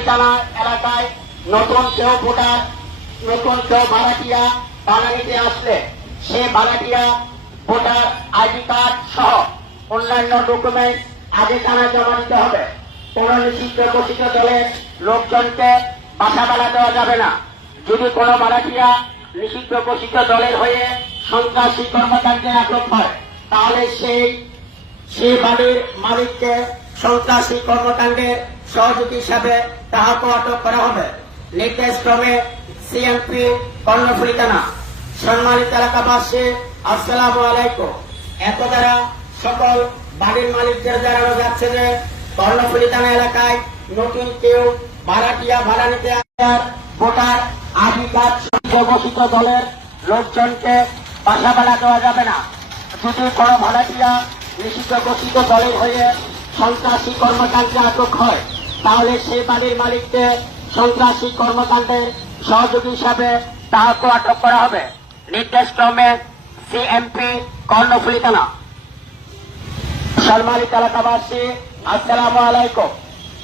কর্ণফুলী থানা এলাকায় নতুন কেউ ভোটার, নতুন কেউ ভাড়াটিয়া বানানিতে আসলে সে ভাড়াটিয়া ভোটার আইডি কার্ড সহ অন্যান্য ডকুমেন্ট আগে থানায় জমা দিতে হবে। কোন নিষিদ্ধ ঘোষিত দলের লোকজনকে বাসা ভাড়া দেওয়া যাবে না। যদি কোনো ভাড়াটিয়া নিষিদ্ধ ঘোষিত দলের হয়ে সন্ত্রাসী কর্মকাণ্ডে আটক হয়, তাহলে সেই বাড়ির মালিককে সন্ত্রাসী কর্মকাণ্ডের সহযোগী হিসাবে তাহাকে আটক করা হবে। নির্দেশক্রমে সিএমপি কর্ণফুলী থানা। সম্মানিত এলাকাবাসী, আসসালামু আলাইকুম। এত দ্বারা সকল বাড়ির মালিকদের জানানো যাচ্ছে যে কর্ণফুলী থানা এলাকায় নতুন কেউ ভাড়াটিয়া ভাড়া নিতে আসার ভোটার আইডি কার্ড ঘোষিত দলের লোকজনকে বাসা ভাড়া দেওয়া যাবে না। যদি কোনো ভাড়াটিয়া নিষিদ্ধ ঘোষিত দলের হয়ে সন্ত্রাসী কর্মকাণ্ডে আটক হয়, তাহলে সেই বাড়ির মালিককে সন্ত্রাসী কর্মকাণ্ডের সহযোগী হিসাবে তাহাকে আটক করা হবে। নির্দেশক্রমে সিএমপি কর্ণফুলী থানা। সম্মানিত এলাকাবাসী, আসসালামু আলাইকুম।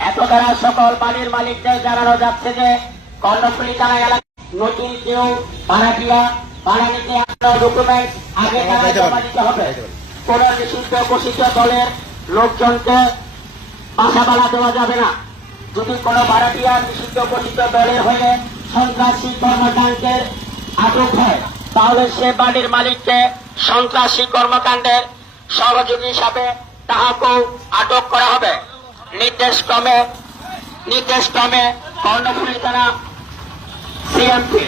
এত দ্বারা সকল বাড়ির মালিকদের জানানো যাচ্ছে যে কর্ণফুলী থানা এলাকায় নতুন কেউ ভাড়াটিয়া ভাড়া নিতে ডকুমেন্ট আগে থানায় জমা দিতে হবে। কোন নিষিদ্ধ ঘোষিত দলের লোকজনকে বাসা ভাড়া দেওয়া যাবে না। যদি কোনো ভাড়াটিয়া নিষিদ্ধ ঘোষিত দলের হয়ে সন্ত্রাসী কর্মকাণ্ডের আটক হয়, তাহলে সে বাড়ির মালিককে সন্ত্রাসী কর্মকাণ্ডের সহযোগী হিসাবে তাহাকেও আটক করা হবে। নির্দেশক্রমে কর্ণফুলী থানা সিএমপি।